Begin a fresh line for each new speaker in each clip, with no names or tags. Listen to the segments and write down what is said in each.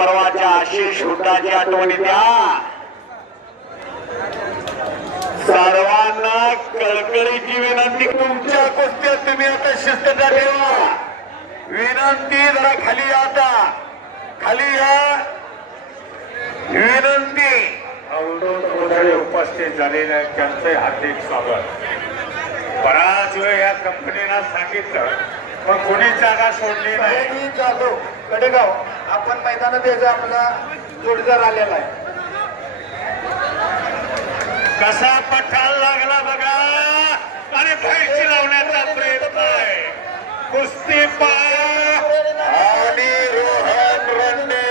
परवाच्या आशिष हुड्डाची आठवणी द्या. सर्वांना कळकळीची विनंती तुमच्या कुस्त्यात तुम्ही आता शिस्तता ठेवा. विनंती जरा खाली या आता. खाली या. विनंती.
उपस्थित झालेले आहेत, त्यांचे हार्दिक स्वागत. बराच वेळ या कंपनीला सांगितलं पण कोणी जागा सोडली नाही.
मी जाधव कडेगाव. आपण मैदानात यायचा आपला जोडीदार आलेला आहे.
कसा पठाल लागला बघा. आणि फायची लावण्याचा प्रयत्न आहे. कुस्ती पा
आणि रोहन रंडे.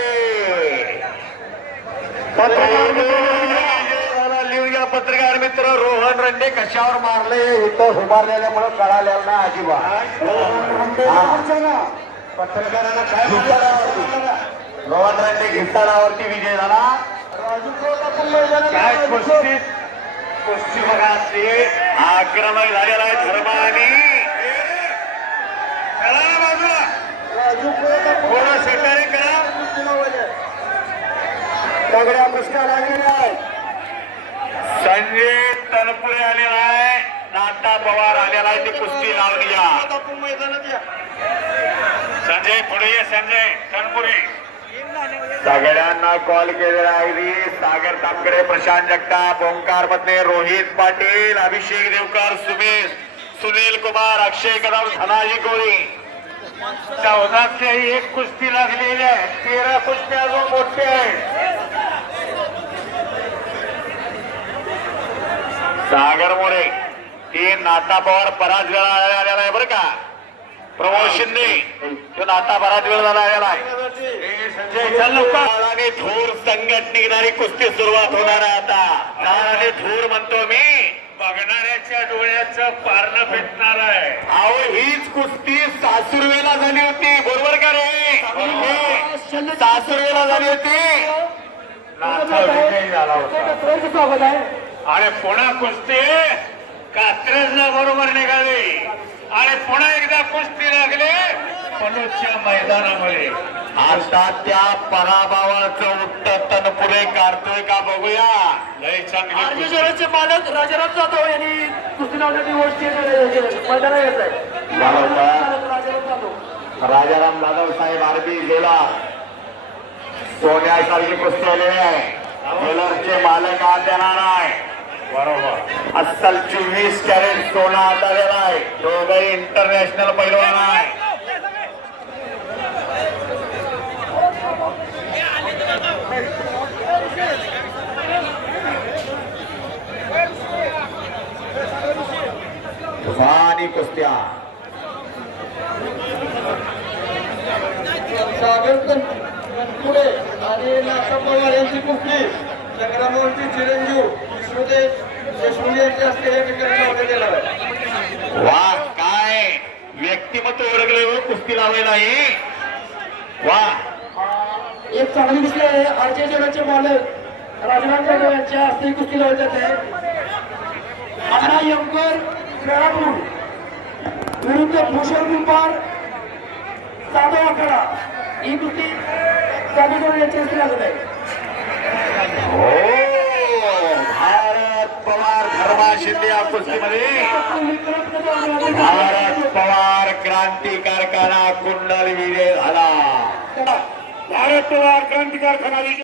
लिहूया पत्रकार मित्र. रोहन रंडे कशावर मारले? इथं उभारलेल्यामुळे कळालेलं ना अजिबात.
पत्रकारांना काय
रोहन रेड्डी घिसाडावरती विजय झाला.
काय कुस्तीत? कुस्ती बघा ते
आक्रमक झालेला आहे धर्मानी.
चला बाजूला. थोडं सहकार्य करा.
दगड्या पुष्कळ लागलेल्या आहेत.
संजय तनपुरे आलेला आहे. नाता पवार आलेला आहे. ती कुस्ती लावली या.
संजय पुढे संजय तनपुरे
सगळ्यांना कॉल केलेला आहे सागर तापकडे प्रशांत जगताप ओंकार मधले रोहित पाटील अभिषेक देवकर सुमेश सुनील कुमार अक्षय कदम धनाजी कोळी
चौदाशे एक कुस्ती लागलेली आहे तेरा कुस्त्या अजून मोठ्या आहेत
सागर मोरे तीन नाता पवार वेळा आलेला आहे बरं का प्रमोद शिंदे तो नाता बराच वेळ झाला
लवकर.
आणि धूर संघट निघणारी कुस्ती सुरुवात होणार आहे आता. आणि धूर म्हणतो मी.
बघणाऱ्याच्या डोळ्याचं पारणं भेटणार आहे.
अहो हीच कुस्ती सासुरवेला झाली होती. बरोबर का रे? सासुरवेला झाली होती.
आणि पुन्हा कुस्ती? कात्रजला बरोबर निघाली. आणि पुन्हा एकदा कुस्ती लागली. पनूच्या मैदानामध्ये.
आता त्या पराभवाचं उत्तर तनपुरे काढतोय का बघूया.
लय चांगली कुस्ती.
आर्मीचे मालक राजाराम जाधव यांनी कुस्ती लावण्याची गोष्टी मैदानात येत आहे. राजाराम जाधव
राजाराम जाधव साहेब आरबी गेला. सोन्यासारखी कुस्ती आलेली आहे. कलरचे मालक आज देणार आहे
बरोबर.
अस्सल चोवीस कॅरेट सोना आता आलेला आहे दोघही इंटरनॅशनल पैलवान आहे तुफानी कुस्त्या.
सागर पुढे. आणि नाथा पवार यांची कुस्ती. संग्रामावरती चिरंजीव. यांची असते ठिकाणी
वा काय? व्यक्तिमत्व ओळखले हो कुस्ती लावायला हे. वा.
एक चांगली कुस्ती आहे आरचे जगाचे मालक राजाराम जाधव यांच्या हस्ते कुस्ती लावण्यात आहे अण्णा यमकर खेळाडू विरुद्ध भूषण कुमार जाधव आखाडा ही कुस्ती जाधव यांच्या हस्ते लागत आहे
हो भारत पवार धर्मा शिंदे या कुस्तीमध्ये भारत पवार क्रांती कारखाना कुंडल विजय झाला.
भारत क्रांती कारखाना